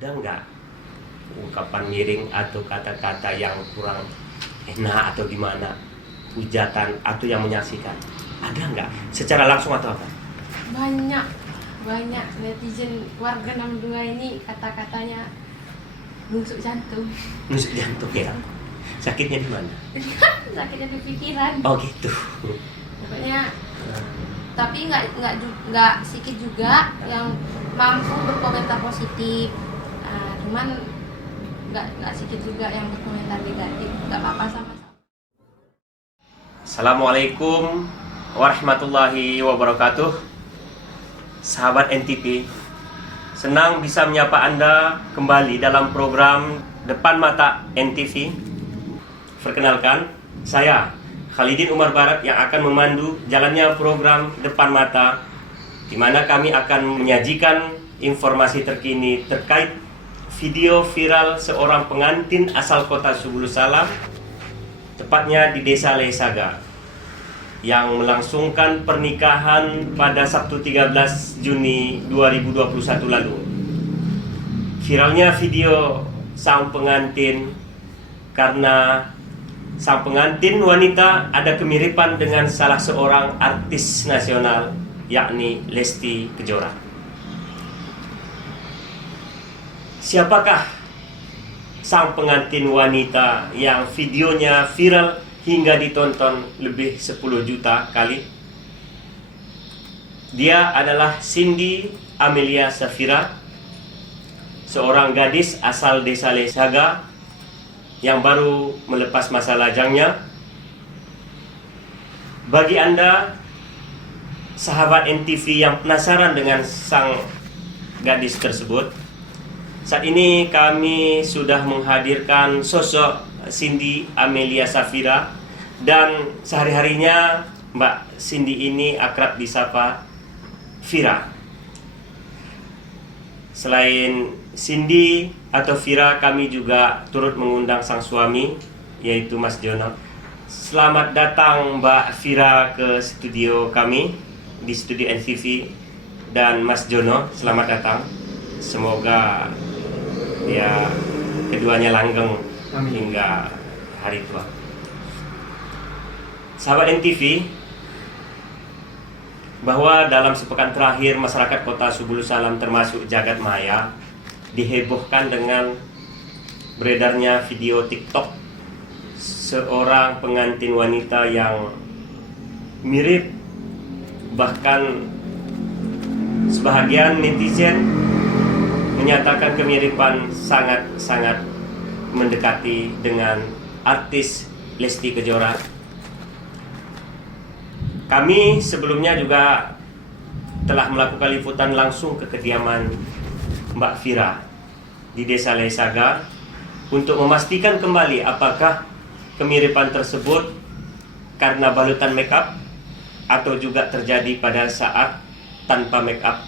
ada nggak ungkapan miring atau kata-kata yang kurang enak atau gimana, hujatan atau yang menyaksikan? Ada nggak? Secara langsung atau apa? Banyak netizen warga 62 ini kata-katanya nusuk jantung. Nusuk jantung ya? Sakitnya di mana? Sakitnya di pikiran. Oh gitu. Pokoknya tapi nggak sedikit juga yang mampu berkomentar positif. Cuman nggak sedikit juga yang berkomentar negatif. Nggak apa-apa sama-sama. Assalamualaikum warahmatullahi wabarakatuh. Sahabat NTV, senang bisa menyapa Anda kembali dalam program Depan Mata NTV. Perkenalkan, saya Khalidin Umar Barat yang akan memandu jalannya program Depan Mata, di mana kami akan menyajikan informasi terkini terkait video viral seorang pengantin asal kota Subulus Salam, tepatnya di Desa Lesaga, yang melangsungkan pernikahan pada Sabtu 13 Juni 2021 lalu. Viralnya video sang pengantin karena sang pengantin wanita ada kemiripan dengan salah seorang artis nasional, yakni Lesti Kejora. Siapakah sang pengantin wanita yang videonya viral hingga ditonton lebih 10 juta kali? Dia adalah Cindy Amelia Safira, seorang gadis asal Desa Lesaga yang baru melepas masa lajangnya. Bagi Anda sahabat NTV yang penasaran dengan sang gadis tersebut, saat ini kami sudah menghadirkan sosok Cindy Amelia Safira, dan sehari-harinya Mbak Cindy ini akrab disapa Vira. Selain Cindy atau Vira, kami juga turut mengundang sang suami, yaitu Mas Jono. Selamat datang Mbak Vira ke studio kami di studio NTV, dan Mas Jono selamat datang. Semoga ya keduanya langgeng hingga hari tua. Sahabat NTV, bahwa dalam sepekan terakhir masyarakat kota Subulus Salam termasuk jagat maya dihebohkan dengan beredarnya video TikTok seorang pengantin wanita yang mirip, bahkan sebahagian netizen menyatakan kemiripan sangat-sangat mendekati dengan artis Lesti Kejora. Kami sebelumnya juga telah melakukan liputan langsung ke kediaman Mbak Vira di Desa Lesaga untuk memastikan kembali apakah kemiripan tersebut karena balutan make up atau juga terjadi pada saat tanpa make up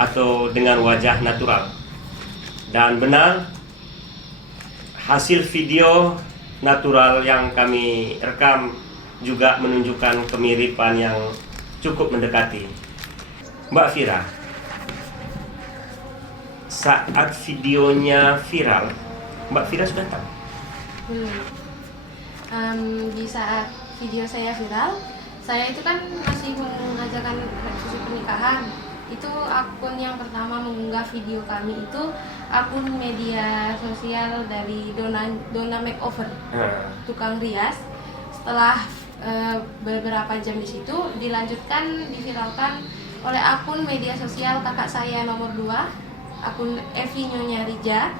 atau dengan wajah natural. Dan benar, hasil video natural yang kami rekam juga menunjukkan kemiripan yang cukup mendekati. Mbak Vira, saat videonya viral, Mbak Vira sudah tahu? Di saat video saya viral, saya itu kan masih mengajarkan resepsi pernikahan. Itu akun yang pertama mengunggah video kami itu akun media sosial dari Dona Makeover, tukang rias. Setelah beberapa jam di situ dilanjutkan diviralkan oleh akun media sosial kakak saya nomor 2, akun Evi Nyonya Rija.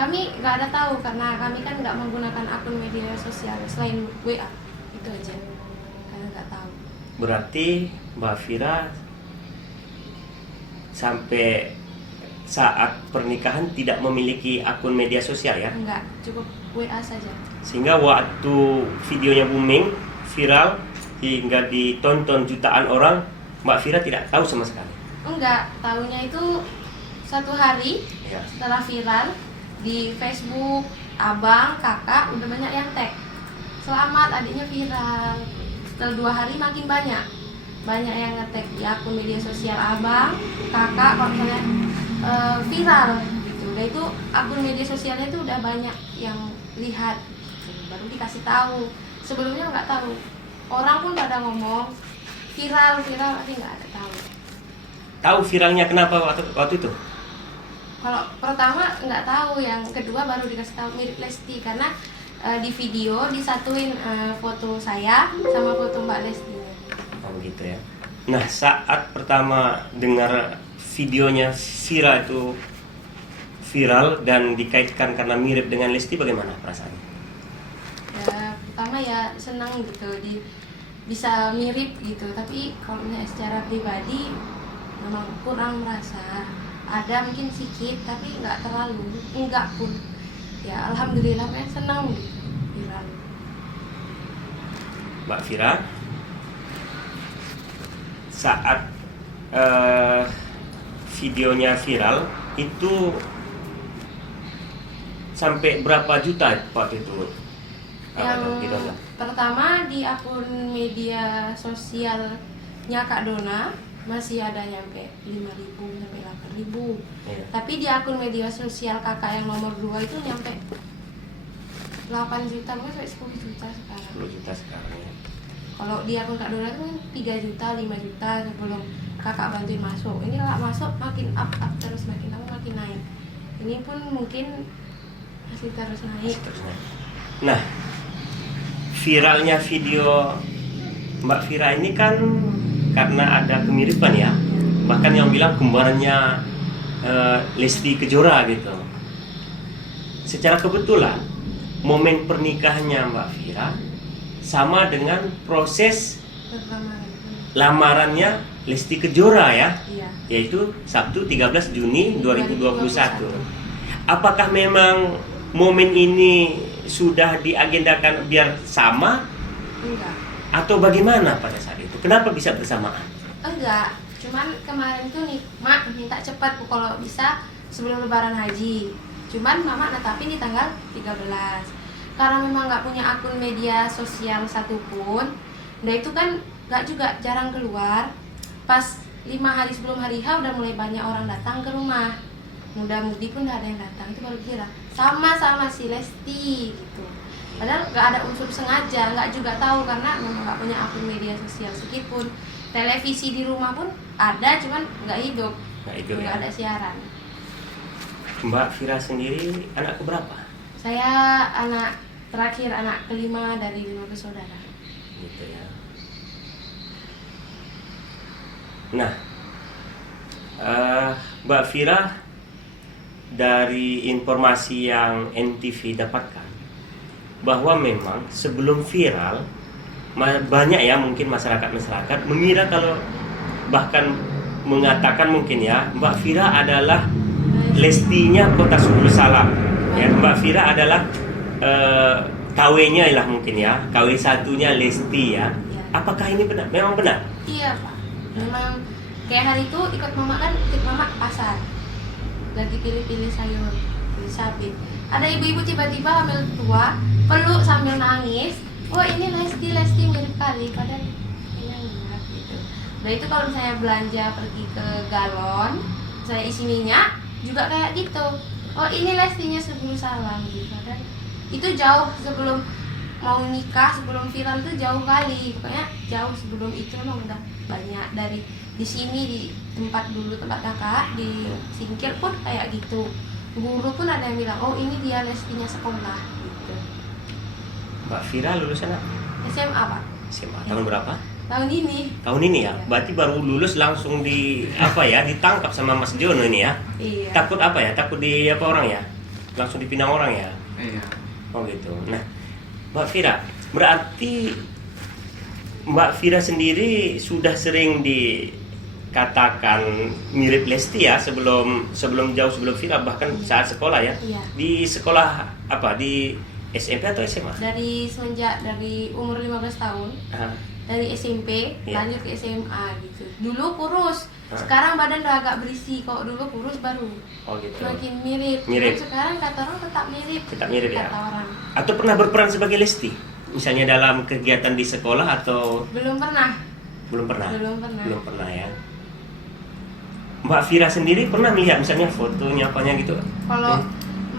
Kami nggak ada tahu karena kami kan nggak menggunakan akun media sosial selain WA, itu aja karena nggak tahu. Berarti Mbak Vira sampai saat pernikahan tidak memiliki akun media sosial ya? Enggak, cukup WA saja. Sehingga waktu videonya booming, viral, hingga ditonton jutaan orang, Mbak Vira tidak tahu sama sekali? Enggak, tahunya itu 1 hari setelah viral di Facebook, abang, kakak, udah banyak yang tag. Selamat adiknya viral. Setelah 2 hari makin banyak yang nge-tag di akun media sosial abang, kakak, kalau misalnya viral gitu. Udah itu akun media sosialnya itu udah banyak yang lihat gitu. Baru dikasih tahu. Sebelumnya nggak tahu. Orang pun pada ngomong viral tapi nggak ada tahu. Tahu viralnya kenapa waktu itu? Kalau pertama nggak tahu, yang kedua baru dikasih tahu mirip Lesti karena di video disatuin foto saya sama foto Mbak Lesti. Oh gitu ya. Nah, saat pertama dengar videonya viral dan dikaitkan karena mirip dengan Lesti, bagaimana perasaannya? Ya pertama ya senang gitu, bisa mirip gitu, tapi kalau misalnya secara pribadi memang kurang merasa. Ada mungkin sedikit tapi nggak terlalu, enggak pun. Ya alhamdulillah saya senang gitu viral. Mbak Fira, saat videonya viral itu sampai berapa juta waktu itu? Yang pertama di akun media sosialnya Kak Dona masih ada nyampe 5.000 sampai 8.000. Iya. Tapi di akun media sosial kakak yang nomor 2 itu nyampe 8 juta, mungkin sampai 10 juta sekarang. 10 juta sekarang ya. Kalau di akun Kak Dona itu 3 juta, 5 juta sebelum kakak bantuin masuk. Ini kakak masuk makin up terus, makin lama makin naik. Ini pun mungkin masih terus naik. Nah, viralnya video Mbak Fira ini kan karena ada kemiripan ya, bahkan yang bilang kembarannya Lesti Kejora gitu. Secara kebetulan momen pernikahannya Mbak Fira sama dengan proses Pertama. lamarannya Lesti Kejora ya, Iya. yaitu Sabtu 13 Juni 2021. Apakah memang momen ini sudah diagendakan biar sama Enggak. atau bagaimana pada saat itu? Kenapa bisa bersamaan? Enggak, cuman kemarin tuh nih Mak minta cepat Bu, kalau bisa sebelum lebaran haji. Cuman Mama netapin di tanggal 13. Karena memang nggak punya akun media sosial satupun. Nah itu kan nggak juga, jarang keluar. Pas 5 hari sebelum hari H udah mulai banyak orang datang ke rumah. Muda-mudi pun udah ada yang datang, itu baru kira sama si Lesti gitu. Padahal nggak ada unsur sengaja, nggak juga tahu karena memang nggak punya akun media sosial sedikitpun. Televisi di rumah pun ada, cuman nggak hidup, nggak ada siaran. Mbak Fira sendiri anak keberapa? Saya anak terakhir, anak kelima dari 5 bersaudara. Gitu ya. Nah, Mbak Fira, dari informasi yang NTV dapatkan bahwa memang sebelum viral banyak ya mungkin masyarakat mengira kalau, bahkan mengatakan mungkin ya Mbak Fira adalah Lestinya Kota Subul Salam ya. Mbak Fira adalah KW-nya lah mungkin ya, KW satunya Lesti ya. Apakah ini benar? Memang benar? Iya Pak, memang kayak hari itu ikut mama ke pasar, lagi pilih-pilih sayur, pilih cabai. Ada ibu-ibu tiba-tiba hamil tua, peluk sambil nangis. Oh ini Lesti mirip kali, padahal ini enggak gitu. Nah itu kalau misalnya belanja pergi ke galon, saya isi minyak juga kayak gitu. Oh ini Lestinya Subul Salam gitu. Padahal itu jauh sebelum mau nikah, sebelum viral itu jauh kali. Pokoknya jauh sebelum itu memang udah banyak. Dari di sini, di tempat kakak di Singkil pun kayak gitu. Guru pun ada yang bilang, oh ini dia Lestinya sekolah gitu. Mbak Fira lulusan apa? SMA Pak. SMA. Tahun berapa? Tahun ini. Tahun ini ya? Berarti baru lulus langsung ditangkap sama Mas Jono ini ya? Iya. Takut apa ya? Takut di apa orang ya? Langsung dipinang orang ya? Iya. Oh gitu. Nah, Mbak Fira, berarti Mbak Fira sendiri sudah sering dikatakan mirip Lesti ya sebelum jauh sebelum viral, bahkan saat sekolah ya? Iya. Di sekolah apa? Di SMP atau SMA? Dari umur 15 tahun, Ah, dari SMP Iya. lanjut ke SMA gitu. Dulu kurus, sekarang badan udah agak berisi. Kok dulu kurus baru oh gitu. makin mirip. Mirip. Dan sekarang kata orang tetap mirip. Tetap mirip ya? Kata orang. Atau pernah berperan sebagai Lesti? Misalnya dalam kegiatan di sekolah atau Belum pernah. belum pernah? Belum pernah. Belum pernah ya. Mbak Fira sendiri pernah melihat misalnya fotonya apanya gitu? Kalau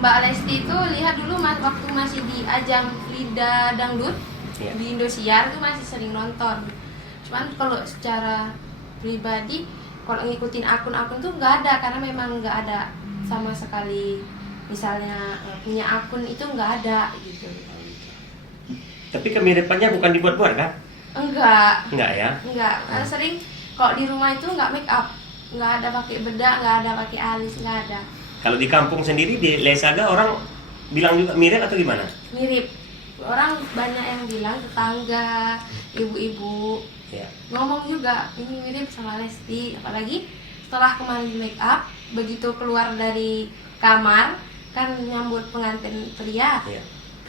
Mbak Lesti itu lihat dulu waktu masih di ajang Lida Dangdut di Indosiar itu masih sering nonton. Cuman kalau secara pribadi kalau ngikutin akun-akun tuh nggak ada, karena memang nggak ada sama sekali. Misalnya punya akun itu nggak ada gitu. Tapi kemiripannya bukan dibuat-buat kan? Enggak ya? Enggak, karena sering kalau di rumah itu nggak make up, nggak ada pakai bedak, nggak ada pakai alis, nggak ada. Kalau di kampung sendiri di Lesaga orang bilang juga mirip atau gimana? Mirip. Orang banyak yang bilang, tetangga, ibu-ibu ngomong juga ini mirip sama Lesti. Apalagi setelah kemarin di make up, begitu keluar dari kamar kan nyambut pengantin pria,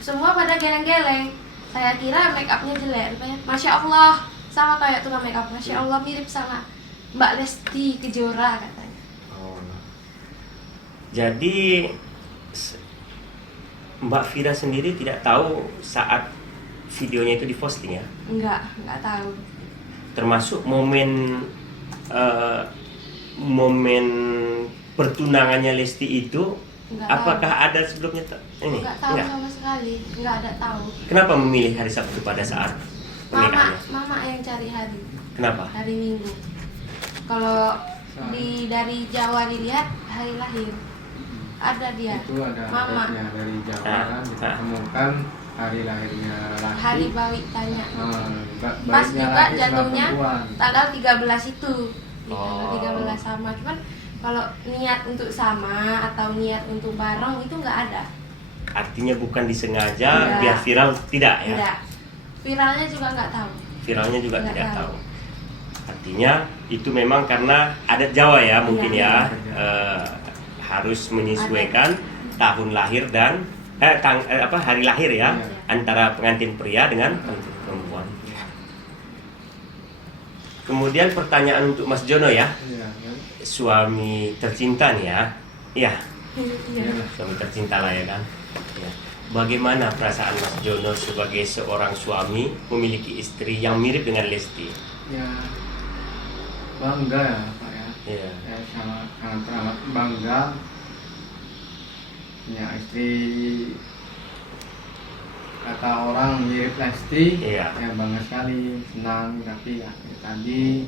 semua pada geleng-geleng. Saya kira make upnya jelek, rupanya Masya Allah sama kayak tukang make up. Masya Allah mirip sama Mbak Lesti Kejora katanya. Jadi Mbak Fira sendiri tidak tahu saat videonya itu diposting ya? Enggak tahu. Termasuk momen pertunangannya Lesti itu, apakah ada sebelumnya? Ini? Enggak tahu sama sekali, enggak ada tahu. Kenapa memilih hari Sabtu pada saat pernikahannya? Mama yang cari hari. Kenapa? Hari Minggu. Kalau dari Jawa dilihat hari lahir. Ada dia. Itu ada Mama. adanya dari Jawa kan kita temukan hari lahirnya laki. Hari Bawi tanya. Pas Baiknya juga laki jatuhnya sama perempuan. tanggal 13 itu. Di Oh. tanggal 13 sama. Cuman kalau niat untuk sama atau niat untuk bareng itu nggak ada. Artinya bukan disengaja Enggak. biar viral, tidak ya? Tidak. Viralnya juga nggak tahu. Viralnya juga Nggak tidak tahu. tahu. Artinya itu memang karena adat Jawa ya mungkin Iya. harus menyesuaikan tahun lahir dan hari lahir ya, Iya. antara pengantin pria dengan pengantin perempuan. Kemudian pertanyaan untuk Mas Jono ya, Iya, kan? suami tercinta nih ya, iya Iya. suami tercinta lah ya kan. Ya. Bagaimana perasaan Mas Jono sebagai seorang suami memiliki istri yang mirip dengan Lesti? Ya bangga ya Pak ya. Iya. Saya sangat amat bangga punya istri kata orang mirip Lesti. Iya. Ya bangga sekali, senang, tapi ya tadi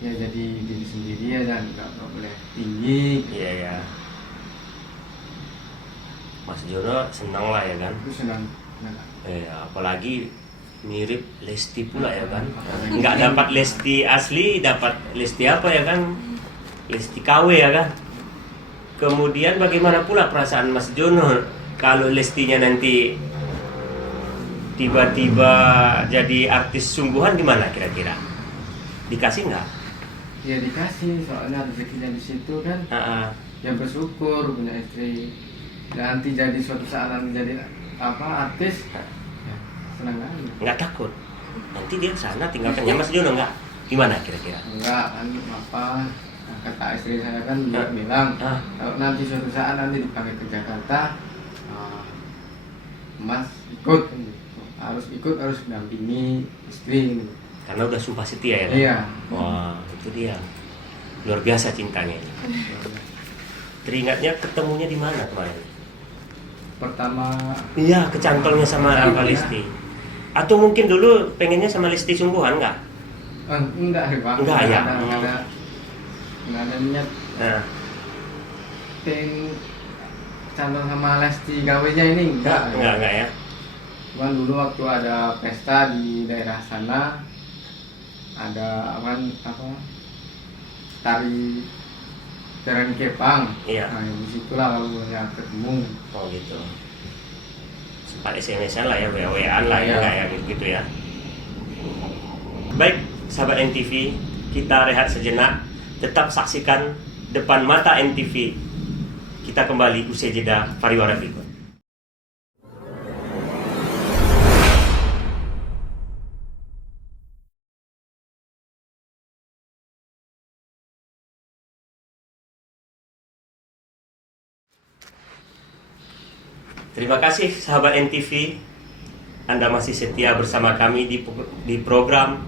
ya jadi diri sendiri aja, nggak boleh tinggi. Iya ya. Mas Jono senang lah ya kan. Itu senang. Apalagi mirip Lesti pula ya kan. Nggak dapat Lesti asli, dapat Lesti apa ya kan? Lesti KW ya kan. Kemudian bagaimana pula perasaan Mas Jono kalau Lestinya nanti tiba-tiba jadi artis sungguhan, gimana kira-kira? Dikasih nggak? Ya dikasih, soalnya rezekinya di situ kan. Ya bersyukur punya istri. Nanti jadi suatu saat nanti jadi artis, ya senang aja. Nggak takut? Nanti dia sana tinggalkannya Mas Jono nggak? Gimana kira-kira? Enggak kan apa, kata istri saya kan dia bilang kalau nanti suatu saat nanti dipanggil ke Jakarta, Mas ikut, harus ikut, harus mendampingi istri. Karena udah sumpah setia ya kan? Iya. Wah, itu dia. Luar biasa cintanya ini. Teringatnya ketemunya di mana kemarin? Pertama, Iya, kecantolnya sama Rafa Lesti. Atau mungkin dulu pengennya sama Lesti sungguhan nggak? enggak ya Pak. Enggak ya? Enggak ada niat. Nah, Calon sama Lesti gawenya ini enggak ya. Cuman dulu waktu ada pesta di daerah sana, ada tari Jaran Kepang. Iya. Nah, di situlah lalu ya ketemu. Oh gitu. Sempat SMS-an lah ya, WA-an lah ya, Iya. kayak gitu ya. Baik, sahabat NTV, kita rehat sejenak. Tetap saksikan Depan Mata NTV. Kita kembali usai jeda pariwara berikut. Terima kasih sahabat NTV, Anda masih setia bersama kami di program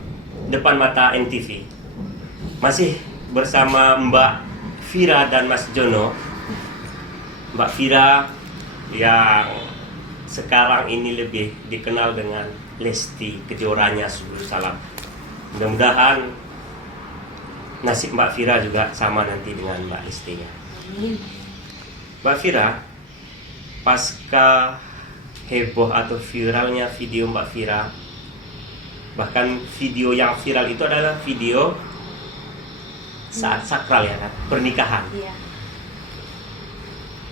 Depan Mata NTV. Masih bersama Mbak Vira dan Mas Jono, Mbak Vira yang sekarang ini lebih dikenal dengan Lesti Kejoranya Subul Salam. Mudah-mudahan nasib Mbak Vira juga sama nanti dengan Mbak Lesti-nya. Amin. Mbak Vira, pasca heboh atau viralnya video Mbak Vira, bahkan video yang viral itu adalah video saat sakral ya kan, pernikahan. Iya.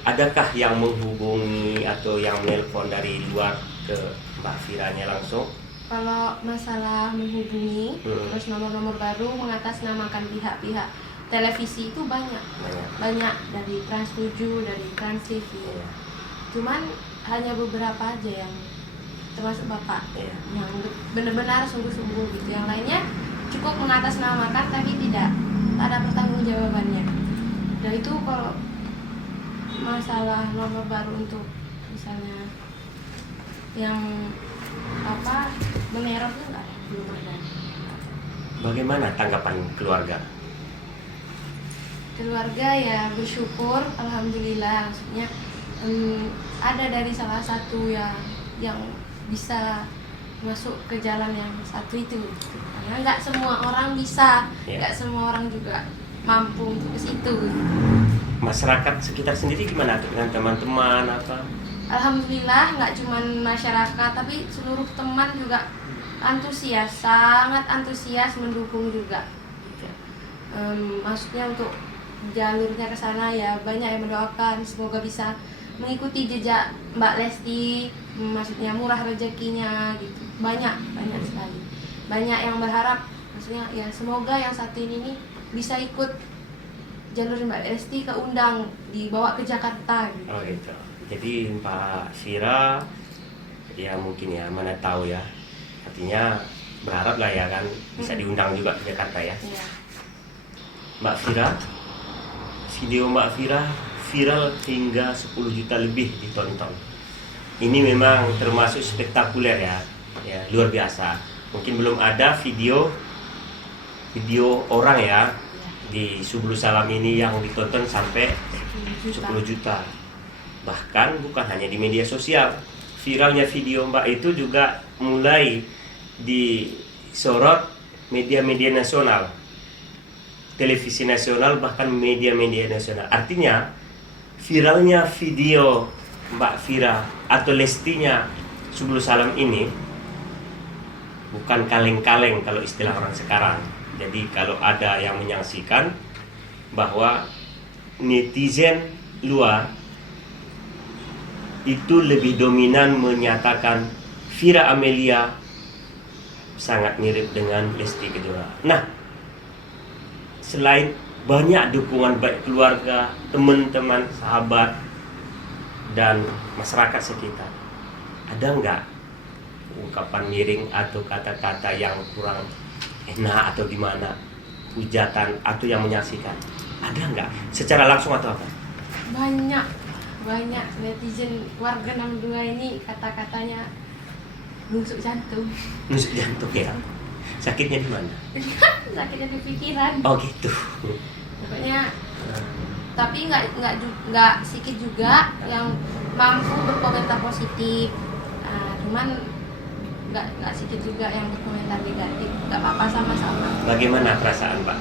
Adakah yang menghubungi atau yang menelpon dari luar ke Mbak Viranya langsung? Kalau masalah menghubungi, terus nomor-nomor baru mengatasnamakan pihak-pihak televisi itu banyak dari Trans 7, dari Trans TV. Iya. Cuman hanya beberapa aja yang termasuk Bapak Iya. yang benar-benar sungguh-sungguh gitu. Yang lainnya cukup mengatasnamakan tapi tidak ada pertanggungjawabannya. Dan itu kalau masalah nomor baru untuk misalnya yang meneror itu enggak ada, belum ada. Bagaimana tanggapan keluarga? Keluarga ya bersyukur, alhamdulillah. Maksudnya ada dari salah satu yang bisa masuk ke jalan yang satu itu. Karena nggak semua orang bisa, nggak semua orang juga mampu untuk ke situ. Masyarakat sekitar sendiri gimana tuh dengan teman-teman apa? Alhamdulillah nggak cuma masyarakat tapi seluruh teman juga antusias, sangat antusias mendukung juga. Maksudnya untuk jalurnya ke sana ya banyak yang mendoakan semoga bisa mengikuti jejak Mbak Lesti, maksudnya murah rezekinya gitu. Banyak sekali. Banyak yang berharap maksudnya ya semoga yang satu ini nih bisa ikut jalur Mbak Lesti, keundang dibawa ke Jakarta gitu. Oh gitu. Jadi Mbak Vira ya mungkin ya mana tahu ya. Artinya berharap lah ya kan bisa diundang juga ke Jakarta ya. Iya. Mbak Vira, video Mbak Vira viral hingga 10 juta lebih ditonton. Ini memang termasuk spektakuler ya, luar biasa. Mungkin belum ada video orang ya di Subul Salam ini yang ditonton sampai 10 juta. Bahkan bukan hanya di media sosial. Viralnya video Mbak itu juga mulai disorot media-media nasional, televisi nasional, bahkan media-media nasional. Artinya viralnya video Mbak Vira atau Lestinya Subul Salam ini bukan kaleng-kaleng kalau istilah orang sekarang. Jadi kalau ada yang menyaksikan bahwa netizen luar itu lebih dominan menyatakan Vira Amelia sangat mirip dengan Lesti Kejora. Nah, selain banyak dukungan baik keluarga, teman-teman, sahabat, dan masyarakat sekitar, ada nggak ungkapan miring atau kata-kata yang kurang enak atau gimana, hujatan atau yang menyaksikan? Ada nggak? Secara langsung atau apa? Banyak netizen warga 62 ini kata-katanya nusuk jantung. Nusuk jantung ya? Sakitnya di mana? Sakitnya di pikiran. Oh gitu. Pokoknya tapi nggak sedikit juga yang mampu berkomentar positif. Cuman nggak sedikit juga yang berkomentar negatif. Nggak apa-apa, sama-sama. Bagaimana perasaan Pak?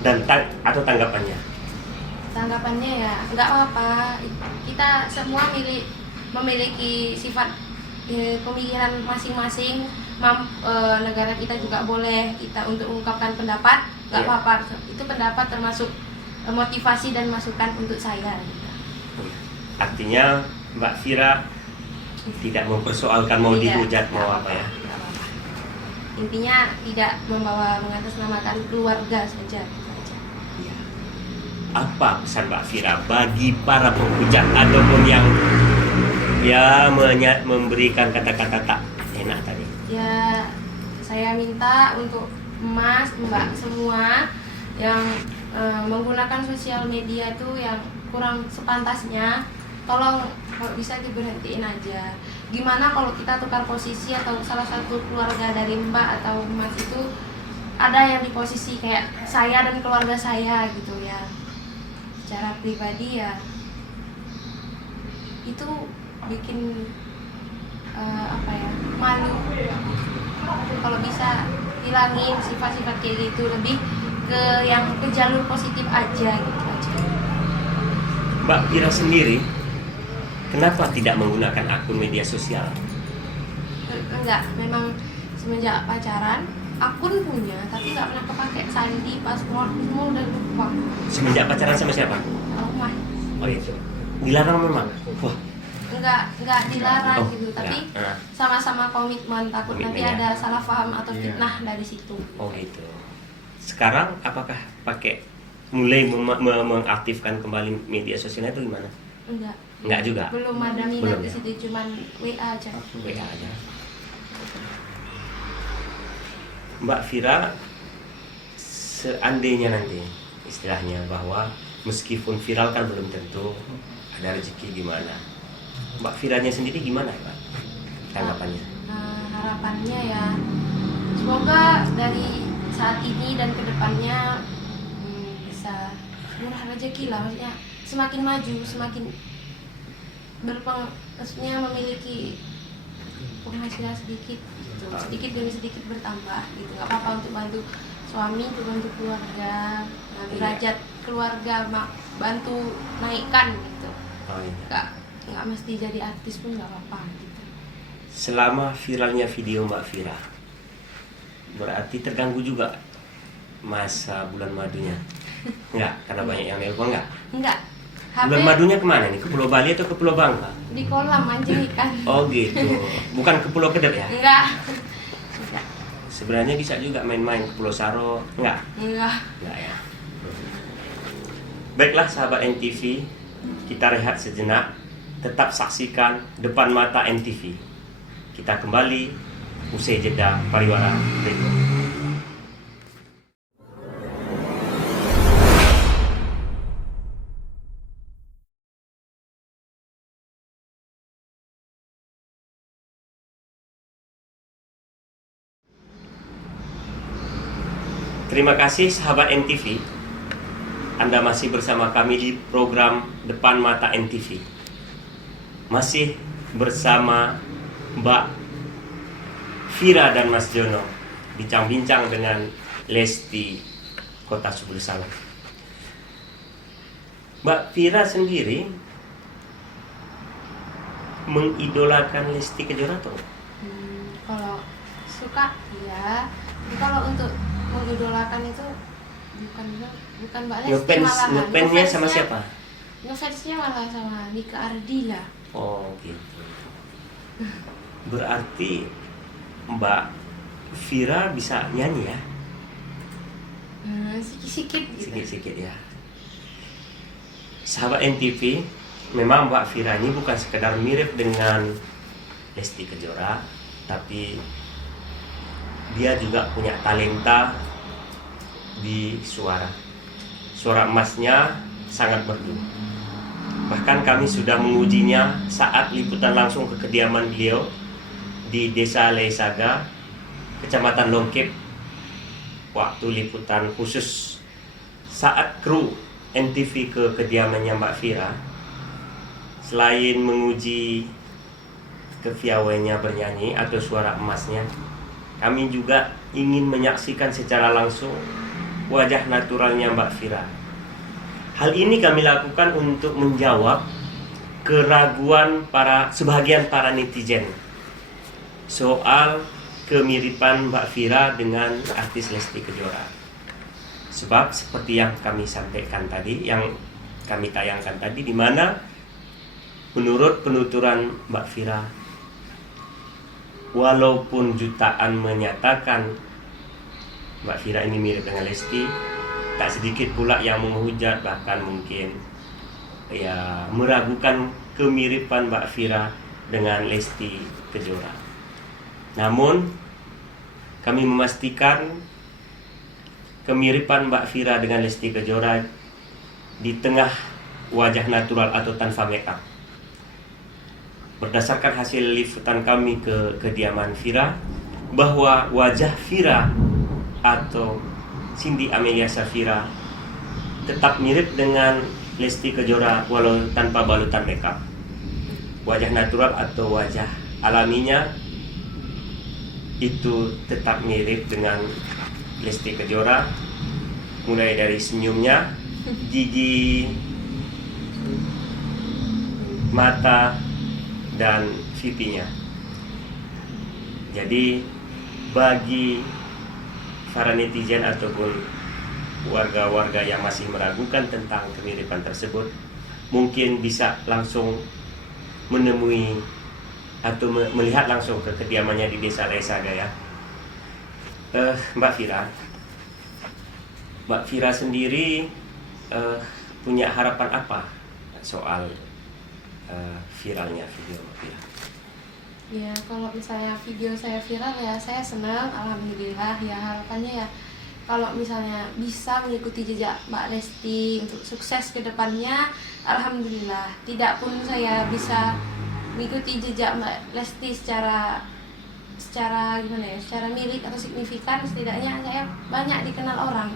Dan atau tanggapannya? Tanggapannya ya nggak apa-apa. Kita semua memiliki sifat pemikiran masing-masing. Negara kita juga boleh kita untuk mengungkapkan pendapat, nggak apa-apa. Itu pendapat termasuk motivasi dan masukan untuk saya. Artinya Mbak Vira tidak mempersoalkan mau dihujat mau apa ya? Intinya tidak mengatasnamakan keluarga saja. Apa pesan Mbak Vira bagi para penghujat ataupun yang memberikan kata-kata tak enak tadi? Ya, saya minta untuk Mas, Mbak semua yang menggunakan sosial media itu yang kurang sepantasnya, tolong kalau bisa diberhentiin aja. Gimana kalau kita tukar posisi atau salah satu keluarga dari Mbak atau Mas itu ada yang di posisi kayak saya dan keluarga saya gitu ya. secara pribadi ya itu bikin malu. Kalau bisa hilangin sifat-sifat kayak gitu, lebih ke jalur positif aja gitu aja. Mbak Fira sendiri kenapa tidak menggunakan akun media sosial? Enggak, memang semenjak pacaran akun punya tapi nggak pernah kepake. Sandi, password semua udah lupa. Semenjak pacaran sama siapa? Rumah Oh itu dilarang memang. Wah, nggak dilarang Oh, gitu, tapi enggak. sama-sama komitmen, takut nanti Komitmen, ya. ada salah paham atau Iya. fitnah dari situ. Oh gitu. Sekarang apakah pakai mulai mengaktifkan kembali media sosialnya itu gimana? Enggak juga. Belum ada minat Belum, di ya? situ, cuman WA aja. WA aja. Mbak Fira, seandainya nanti istilahnya bahwa meskipun viral kan belum tentu ada rezeki gimana. Mbak Firanya sendiri gimana ya Pak? Tanggapannya? Harapannya ya semoga dari saat ini dan kedepannya bisa murah rezeki lah, maksudnya semakin maju, semakin maksudnya memiliki penghasilan sedikit gitu. Sedikit demi sedikit bertambah gitu, nggak apa-apa untuk bantu suami, untuk bantu keluarga, derajat keluarga, bantu naikkan gitu. Oh, iya. Nggak mesti jadi artis pun nggak apa-apa gitu. Selama viralnya video Mbak Fira, berarti terganggu juga masa bulan madunya? Enggak, karena banyak yang nelpon enggak? Enggak. Bulan madunya kemana nih? Ke Pulau Bali atau ke Pulau Bangka? Di kolam mancing ikan. Oh gitu, bukan ke Pulau Kedep ya? Enggak. Sebenarnya bisa juga main-main ke Pulau Saro, enggak? Enggak. Enggak ya. Baiklah sahabat NTV, kita rehat sejenak. Tetap saksikan Depan Mata NTV. Kita kembali usai jeda pariwara berikut. Terima kasih sahabat NTV. Anda masih bersama kami di program Depan Mata NTV. Masih bersama Mbak Fira dan Mas Jono, bincang-bincang dengan Lesti Kota Subul Salam. Mbak Fira sendiri mengidolakan Lesti Kejora atau? Kalau suka ya. Kalau untuk mengidolakan itu bukan Mbak Lesti, malahan. Ngefansnya sama siapa? Ngefansnya malah sama Nika Ardila. Oh gitu. Berarti Mbak Fira bisa nyanyi ya? Sikit-sikit gitu. Sikit-sikit ya. Sahabat NTV, memang Mbak Fira ini bukan sekedar mirip dengan Lesti Kejora, tapi dia juga punya talenta di suara. Suara emasnya sangat merdu. Bahkan kami sudah mengujinya saat liputan langsung ke kediaman beliau di Desa Leisaga, Kecamatan Longkep. Waktu liputan khusus saat kru NTV ke kediamannya Mbak Fira, selain menguji kepiawaiannya bernyanyi atau suara emasnya, kami juga ingin menyaksikan secara langsung wajah naturalnya Mbak Fira. Hal ini kami lakukan untuk menjawab keraguan sebagian para netizen soal kemiripan Mbak Fira dengan artis Lesti Kejora. Sebab seperti yang kami sampaikan tadi, yang kami tayangkan tadi, di mana menurut penuturan Mbak Fira, walaupun jutaan menyatakan Mbak Fira ini mirip dengan Lesti, tak sedikit pula yang menghujat, bahkan mungkin ya meragukan kemiripan Mbak Fira dengan Lesti Kejora. Namun kami memastikan kemiripan Mbak Fira dengan Lesti Kejora di tengah wajah natural atau tanpa make up. Berdasarkan hasil liputan kami ke kediaman Fira, bahwa wajah Fira atau Cindy Amelia Safira tetap mirip dengan Lesti Kejora walau tanpa balutan makeup. Wajah natural atau wajah alaminya itu tetap mirip dengan Lesti Kejora, mulai dari senyumnya, gigi, mata, dan pipinya. Jadi bagi para netizen ataupun warga-warga yang masih meragukan tentang kemiripan tersebut, mungkin bisa langsung menemui atau melihat langsung ke kediamannya di Desa Laisaga ya. Mbak Fira sendiri punya harapan apa soal viralnya video Mbak Fira? Ya, kalau misalnya video saya viral ya saya senang, alhamdulillah. Ya harapannya ya kalau misalnya bisa mengikuti jejak Mbak Lesti untuk sukses ke depannya, alhamdulillah. Tidak pun saya bisa mengikuti jejak Mbak Lesti secara gimana ya, secara milik atau signifikan, setidaknya saya banyak dikenal orang,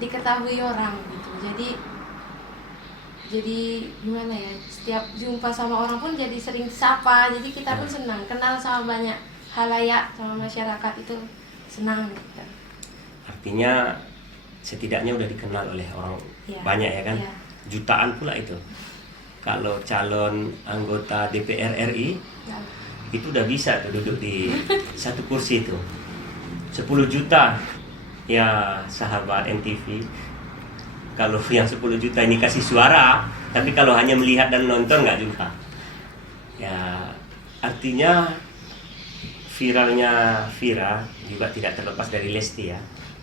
diketahui orang gitu. Jadi gimana ya, setiap jumpa sama orang pun jadi sering sapa, jadi kita pun senang kenal sama banyak halayak, sama masyarakat itu senang gitu. Artinya setidaknya udah dikenal oleh orang banyak ya kan? Jutaan pula itu. Kalau calon anggota DPR RI itu udah bisa tuh duduk di satu kursi itu. 10 juta ya sahabat NTV. Kalau yang 10 juta ini kasih suara, tapi kalau hanya melihat dan nonton nggak juga. Ya artinya viralnya Fira juga tidak terlepas dari Lesti ya.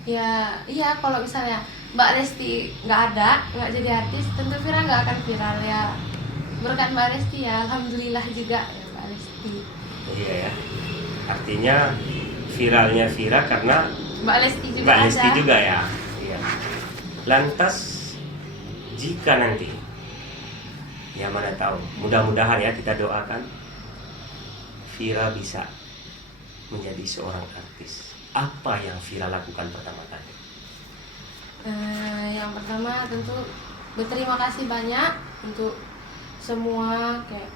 Ya, iya, kalau misalnya Mbak Lesti nggak jadi artis, tentu Vira nggak akan viral ya. Berkat Mbak Lesti ya, alhamdulillah juga ya Mbak Lesti. Iya ya. Artinya viralnya Vira karena Mbak Lesti juga Mbak Lesti ada. juga ya. Iya. Lantas jika nanti, ya mana tahu, mudah-mudahan ya kita doakan Vira bisa menjadi seorang artis. Apa yang Vira lakukan pertama kali? Yang pertama tentu berterima kasih banyak untuk semua kayak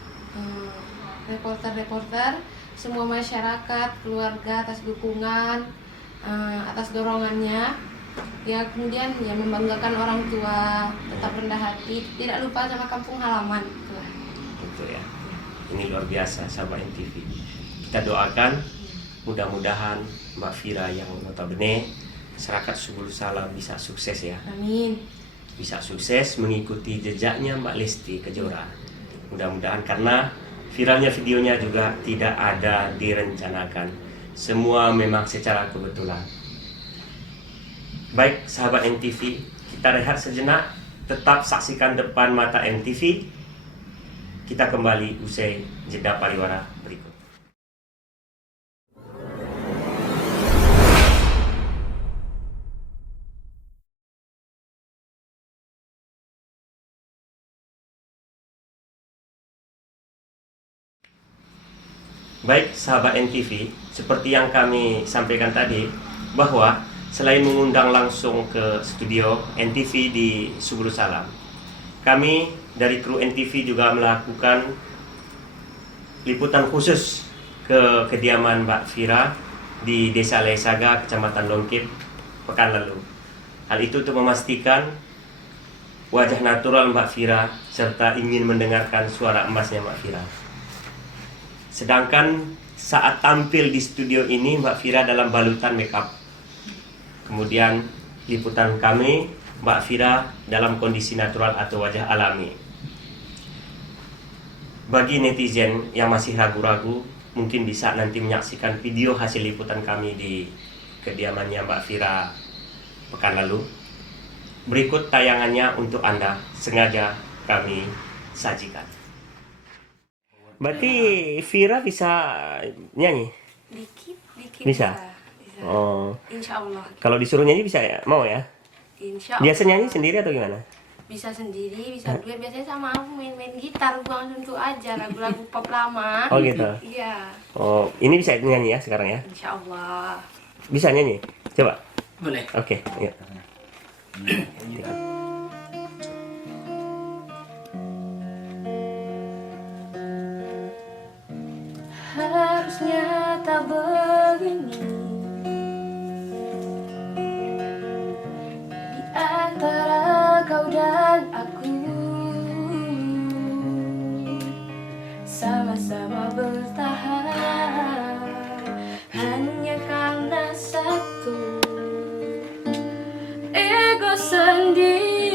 reporter-reporter, semua masyarakat, keluarga atas dukungan, atas dorongannya. Ya kemudian ya membanggakan orang tua, tetap rendah hati, tidak lupa sama kampung halaman. Itulah. Betul ya. Ini luar biasa sahabat NTV. Kita doakan mudah-mudahan Mbak Fira yang notabene masyarakat Subul Salam bisa sukses ya. Amin. Bisa sukses mengikuti jejaknya Mbak Lesti Kejora. Mudah-mudahan, karena viralnya videonya juga tidak ada direncanakan. Semua memang secara kebetulan. Baik sahabat NTV, kita rehat sejenak. Tetap saksikan depan mata NTV. Kita kembali usai jeda pariwara berikut. Baik sahabat NTV, seperti yang kami sampaikan tadi, bahwa selain mengundang langsung ke studio NTV di Subul Salam, kami dari kru NTV juga melakukan liputan khusus ke kediaman Mbak Fira di Desa Laisaga, Kecamatan Longkip, pekan lalu. Hal itu untuk memastikan wajah natural Mbak Fira serta ingin mendengarkan suara emasnya Mbak Fira. Sedangkan saat tampil di studio ini Mbak Fira dalam balutan makeup. Kemudian liputan kami Mbak Fira dalam kondisi natural atau wajah alami. Bagi netizen yang masih ragu-ragu, mungkin bisa nanti menyaksikan video hasil liputan kami di kediamannya Mbak Fira pekan lalu. Berikut tayangannya untuk Anda, sengaja kami sajikan. Berarti Fira bisa nyanyi? Dikit Bisa? Oh. Insya Allah. Kalau disuruh nyanyi bisa ya? Mau ya? Insya Allah. Biasa nyanyi sendiri atau gimana? Bisa sendiri, bisa duet. Biasanya sama aku main gitar, buang tentu aja lagu-lagu pop lama. Oh gitu? Iya. Oh, ini bisa nyanyi ya sekarang ya? Insya Allah. Bisa nyanyi? Coba. Boleh. Oke, ya. Harusnya tak begini. Di antara kau dan aku, sama-sama bertahan hanya karena satu ego sendiri.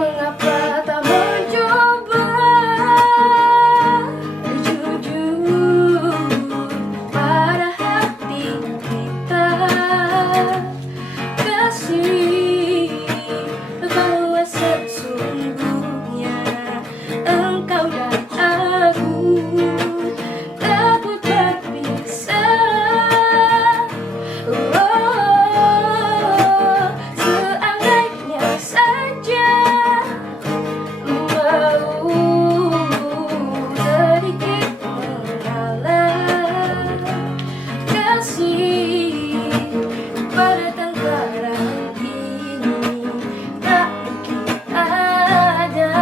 Mengapa tak mencoba jujur pada hati kita, kasih bahwa sesungguhnya engkau dan aku takut berpisah. Seandainya saja mau sedikit mengalah, kasih pada tengkarang ini tak mungkin ada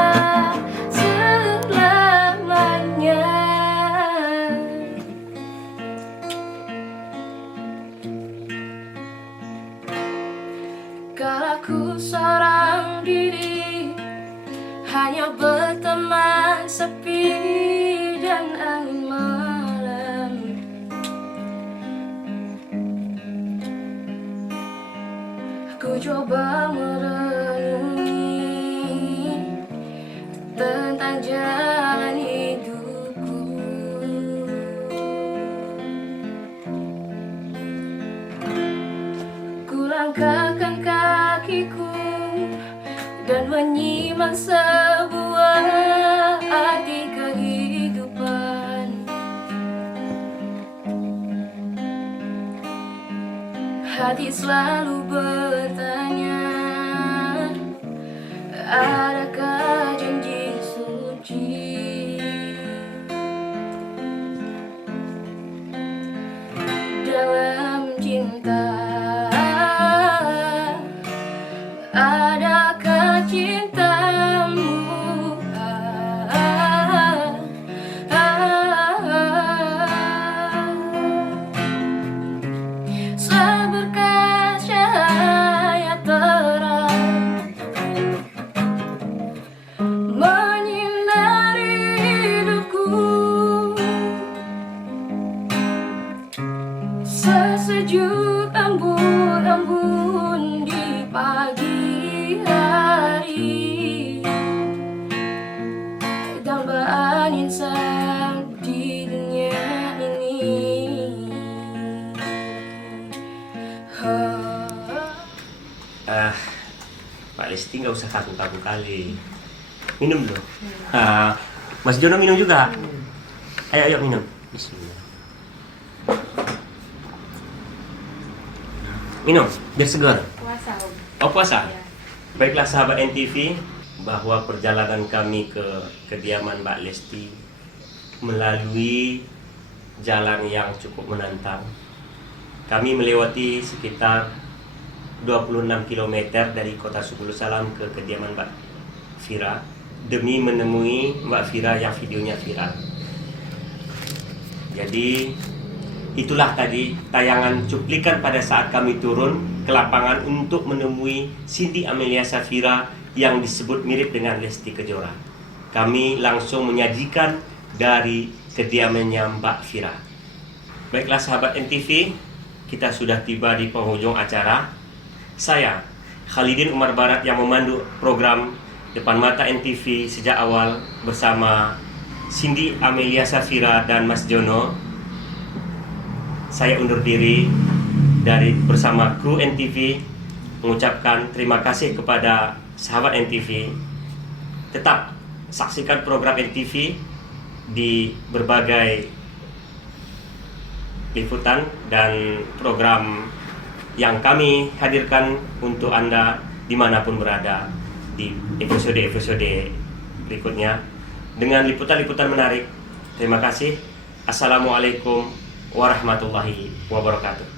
selamanya. Kalau aku seorang diri, hanya berteman sepi dan angin malam. Aku coba merenungi tentang jalan hidupku. Ku langkahkan kakiku dan menyimak sebuah arti kehidupan. Hati selalu bertanya, adakah janji suci dalam cinta? Adakah cintamu seberkas cahaya terang menyinari hidupku, sesejuk embun-embun di pagi hari, dambaan insan di dunia ini. Pak Lesti nggak usah kaku-kaku kali. Minum dulu. Mas Jono minum juga. Ayo minum. Bismillah. Minum, biar segar. Puasa, Om. Oh puasa? Ya. Baiklah sahabat NTV, bahwa perjalanan kami ke kediaman Mbak Lesti melalui jalan yang cukup menantang. Kami melewati sekitar 26 km dari kota Subulu Salam ke kediaman Mbak Fira demi menemui Mbak Fira yang videonya viral. Jadi itulah tadi tayangan cuplikan pada saat kami turun ke lapangan untuk menemui Cindy Amelia Safira yang disebut mirip dengan Lesti Kejora. Kami langsung menyajikan dari kediamannya Mbak Fira. Baiklah sahabat NTV, kita sudah tiba di penghujung acara. Saya, Khalidin Umar Barat, yang memandu program Depan Mata NTV sejak awal bersama Cindy Amelia Safira dan Mas Jono. Saya undur diri dari bersama kru NTV, mengucapkan terima kasih kepada sahabat NTV. Tetap saksikan program NTV di berbagai liputan dan program yang kami hadirkan untuk Anda dimanapun berada di episode-episode berikutnya dengan liputan-liputan menarik. Terima kasih. Assalamualaikum warahmatullahi wabarakatuh.